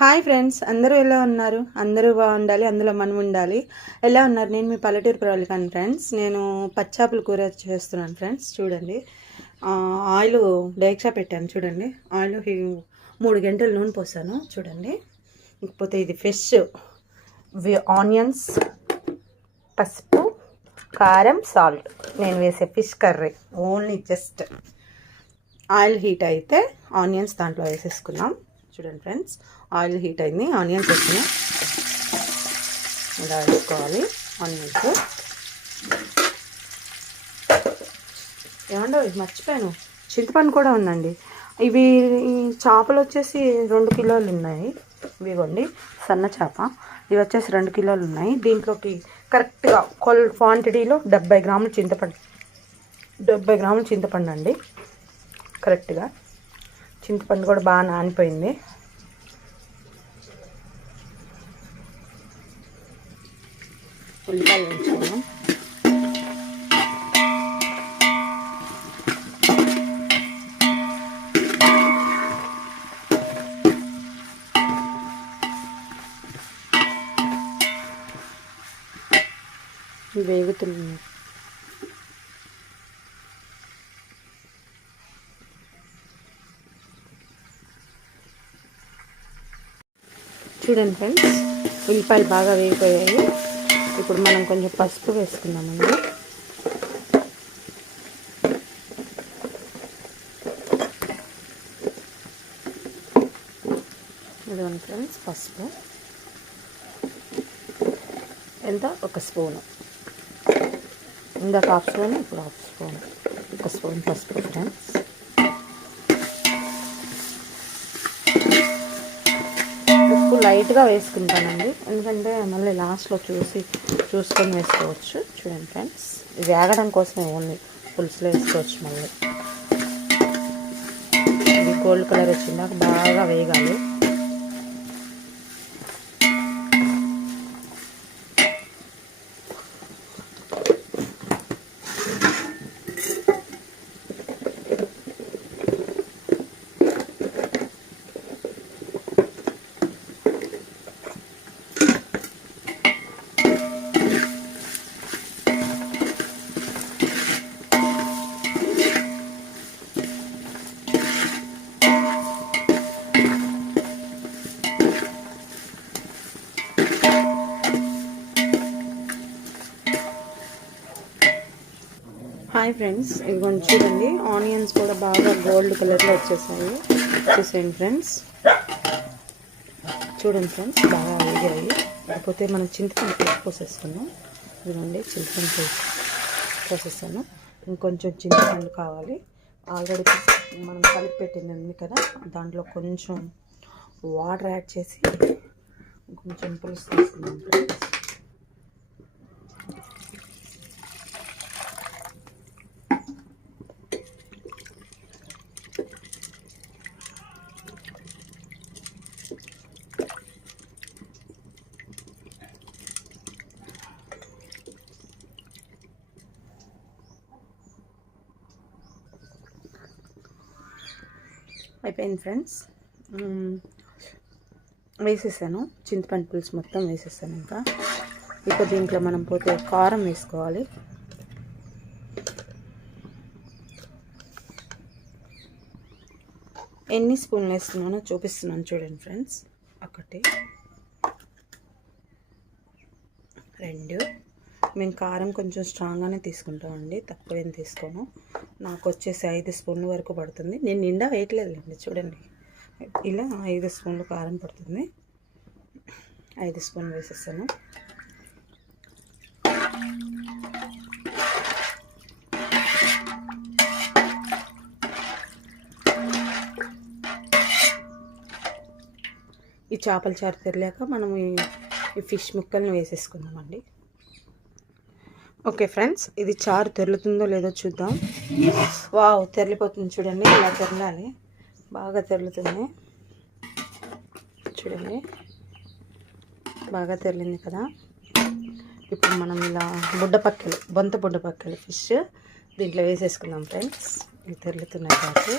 Hi friends, అందరూ ఎలా ఉన్నారు? అందరూ బాగుండాలి, అందులో మనం ఉండాలి. ఎలా ఉన్నారు? నేను మీ పల్లెటూరు ప్రవళికాను ఫ్రెండ్స్. నేను పచ్చాపల కూర చేస్తున్నాను ఫ్రెండ్స్. చూడండి, ఆయిల్ డైరెక్ట్గా పెట్టాను. చూడండి, ఆయిల్ 3 గంటలు నూనె పోసాను. చూడండి, ఇకపోతే ఇది ఫిష్, ఆనియన్స్, పసుపు, కారం, సాల్ట్. నేను వేసే fish curry only just oil heat అయితే ఆనియన్స్ దాంట్లో వేసేసుకున్నాం. చూడండి ఫ్రెండ్స్, ఆయిల్ హీట్ అయింది, ఆనియన్స్ వేసుకున్నాం. ఇలా వేసుకోవాలి ఆనియన్స్. ఏమండో ఇది మర్చిపోయాను, చింతపండు కూడా ఉందండి. ఇవి చేపలు వచ్చేసి 2 కిలోలు ఉన్నాయి. ఇవిగోండి సన్న చేప, ఇవి వచ్చేసి 2 కిలోలు ఉన్నాయి. దీంట్లోకి కరెక్ట్గా క్వాంటిటీలో 70 గ్రాములు చింతపండు, 70 గ్రాములు చింతపండు అండి. కరెక్ట్గా చింతపండు కూడా బాగా నానిపోయింది. ఉల్లిపాయలు వేసుకున్నాం. వేగుతున్నాయి. చూడండి ఫ్రెండ్స్, ఉల్లిపాయలు బాగా వేగిపోయాయి. ఇప్పుడు మనం కొంచెం పసుపు వేసుకుందామండి. ఇదిగోండి ఫ్రెండ్స్, పసుపు ఎంత? 1 స్పూను. ఇందాక 1/2 స్పూన్, ఇప్పుడు 1/2 స్పూన్, 1 స్పూన్ పసుపు ఫ్రెండ్స్. ఉప్పు లైట్గా వేసుకుంటానండి, ఎందుకంటే మళ్ళీ లాస్ట్లో చూసుకొని వేసుకోవచ్చు. చూడండి ఫ్రెండ్స్, ఇది వేగడం కోసమే, ఓన్లీ పులుసులో వేసుకోవచ్చు. మళ్ళీ ఇది గోల్డ్ కలర్ వచ్చిందాక బాగా వేగాలి. హాయ్ ఫ్రెండ్స్, ఇదిగోండి చూడండి, ఆనియన్స్ కూడా బాగా గోల్డ్ కలర్లో వచ్చేసాయి. చూసేయండి ఫ్రెండ్స్, చూడండి ఫ్రెండ్స్, బాగా వేగాయి. కాకపోతే మనం చింతపండు పులుసు పోసేస్తున్నాం. ఇదిగోండి చింతపండు పులుసు పోసేస్తాను. ఇంకొంచెం చింతపండు కావాలి. ఆల్రెడీ మనం కలిపి పెట్టింది ఉంది కదా, దాంట్లో కొంచెం వాటర్ యాడ్ చేసి కొంచెం పులుసు తీసుకున్నాం ఫ్రెండ్స్. అయిపోయింది ఫ్రెండ్స్, వేసేసాను చింతపండు పులుసు మొత్తం వేసేసాను. ఇంకా దీంట్లో మనం పోతే కారం వేసుకోవాలి. ఎన్ని స్పూన్లు వేస్తున్నానో చూపిస్తున్నాను చూడండి ఫ్రెండ్స్. 1, 2. మేము కారం కొంచెం స్ట్రాంగ్గానే తీసుకుంటామండి, తక్కువేం తీసుకోను. నాకు వచ్చేసి 5 స్పూన్ల వరకు పడుతుంది. నేను నిండా వేయట్లేదులేండి, చూడండి, ఇలా 5 స్పూన్లు కారం పడుతుంది. 5 స్పూన్లు వేసేస్తాను. ఈ చేపల చారు తెరలేక మనం ఈ ఫిష్ ముక్కల్ని వేసేసుకుందామండి. ఓకే ఫ్రెండ్స్, ఇది చారు తెరులుతుందో లేదో చూద్దాం. వావ్, తెరలిపోతుంది చూడండి, ఇలా తెరలాలి, బాగా తెరులుతుంది. చూడండి, బాగా తెరలింది కదా. ఇప్పుడు మనం ఇలా బొంత బుడ్డపక్కలు ఫిష్ దీంట్లో వేసేసుకుందాం ఫ్రెండ్స్. ఇవి తెరులుతున్నాయి కాబట్టి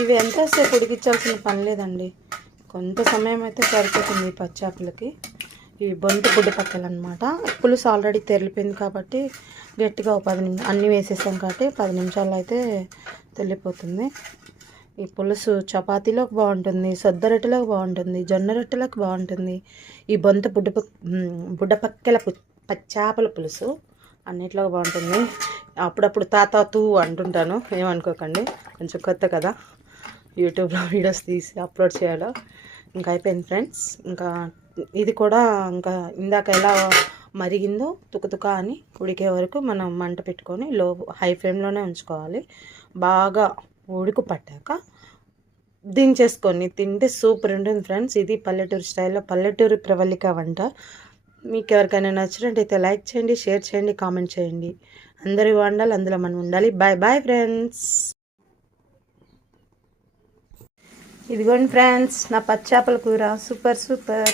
ఇవి ఎంతసేపు ఉడికించాల్సిన పని లేదండి, కొంత సమయం అయితే సరిపోతుంది ఈ పచ్చాపలకి. ఇవి బొంత గుడ్డు పక్కలన్నమాట. పులుసు ఆల్రెడీ తెరిలిపోయింది కాబట్టి గట్టిగా 10 నిమిషాలు అన్నీ వేసేసాం కాబట్టి 10 నిమిషాలు అయితే తెల్లిపోతుంది. ఈ పులుసు చపాతీలోకి బాగుంటుంది, సొద్ద రొట్టెలోకి బాగుంటుంది, జొన్న రొట్టెలోకి బాగుంటుంది. ఈ బొంత బుడ్డపక్కల పచ్చాపల పులుసు అన్నిట్లో బాగుంటుంది. అప్పుడప్పుడు తాతూ అంటుంటాను, ఏమనుకోకండి, కొంచెం కొత్త కదా, యూట్యూబ్లో వీడియోస్ తీసి అప్లోడ్ చేయాలో. ఇంకా అయిపోయింది ఫ్రెండ్స్. ఇంకా ఇది కూడా ఇంకా ఇందాక ఎలా మరిగిందో తుకతుక అని ఉడికే వరకు మనం మంట పెట్టుకొని హై ఫ్లేమ్లోనే ఉంచుకోవాలి. బాగా ఉడుకు పట్టాక దించేసుకొని తింటే సూపర్ ఉంటుంది ఫ్రెండ్స్. ఇది పల్లెటూరు స్టైల్లో పల్లెటూరు ప్రవళిక వంట. మీకు ఎవరికైనా నచ్చినట్టయితే లైక్ చేయండి, షేర్ చేయండి, కామెంట్ చేయండి. అందరూ వండాలి, అందులో మనం ఉండాలి. Bye bye friends. ఇదిగోండి ఫ్రెండ్స్, నా పచ్చాపల కూర సూపర్ సూపర్.